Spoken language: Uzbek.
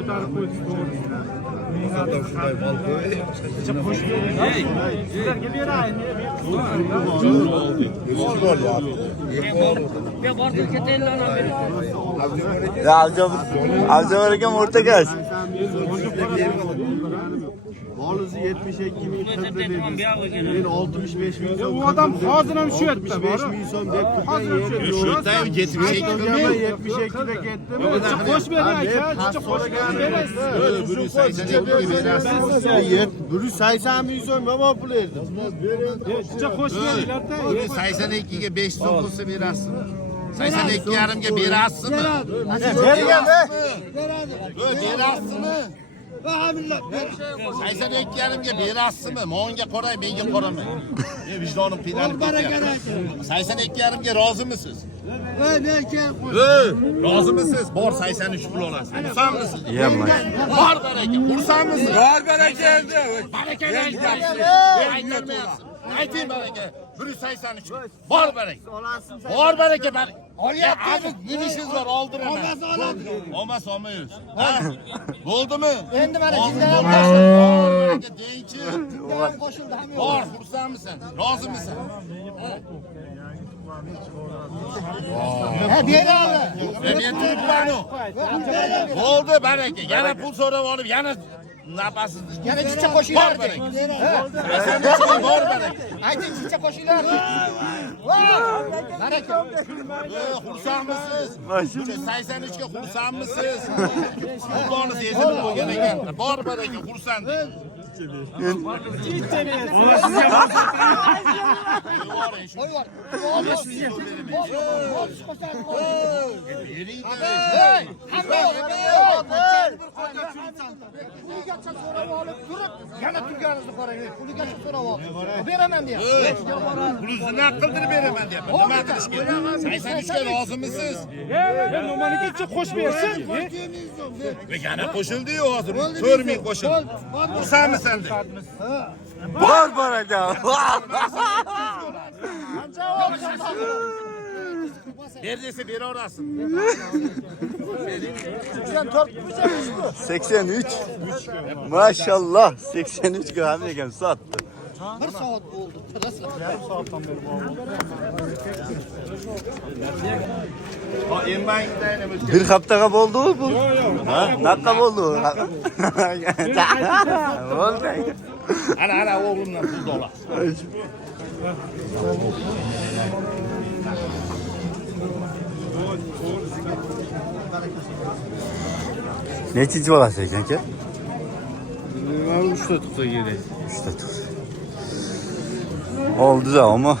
ko'tarib qo'ydi to'g'ri. Sizlarga beraylik. Avcılar aka o'rtakash. Boluzi 72.000 qildi dedi. Men 65.000 so'm. U odam hozir ham shu yerda bor. 65.000 so'm deb Hozir ham shu yerda. Shu yerda 72 ga ketdim. Qo'sh bering aka, chicha qo'sh berasiz. 180.000 so'm baba pul erdim. Chicha qo'sh beringlar-da. 82 ga 5 so'm bo'lsa berasiz. 82 yarimga berasizmi? Bergan be. Berasizmi? 82 yarimga berasizmi? Monga qoray, menga qorama. Vijdonim qiynalib ketyapti. 82 yarimga rozimisiz? Rozimisiz? Bor 83 pul olasiz. Xursandmisiz? Yemma. Bor baraka. Xursandmisiz? Bor baraka. Baraka aytmayapsiz. Ayting baraka. 183. Bor baraka. Bor baraka baraka. Olyapti. Minisiz var oldiraman. Olmaz olmayız. Ha? Bo'ldimi? Endi mana Bor baraka deychi. qo'shildi ham yo'q. Bor, xursandmisan? Rozimisan? Ha, beradi. Men turibman-ku. Bo'ldi baraka. Yana pul so'rab olib, yana napasiz. Yana chicha qo'shinglar. Bor baraka. Bor baraka. Ayting chicha qo'shinglar. Baraka. Xursandmisiz? 83 ga xursandmisiz? Pullarni sezib qo'ygan ekan. Bor baraka, xursand. Yana turganingizni qarang. Puliga so'rab ol. Beraman deyapti. Pulni nima qildirib beraman deyapman. Nima qilish kerak? 83 ga rozimisiz? Men nomaniga qo'sh bersin. Yana qo'shildi-yu hozir. 4000 qo'shildi. Xursandmisan de? Bor baraka. Ber desa beraverasizmi? 83. Maşallah 83 gram ekan sotdi. 1 soat bo'ldi. Ha, enbayingdan Bir haftaga bo'ldi-ku bu. Ha, naqa bo'ldi? Bo'ldi. ana o'g'limdan pul olasiz. Nechinchi bolasi ekan aka? Men 3 ta tutsa kerak. 3 ta tur. Oldi-da, ammo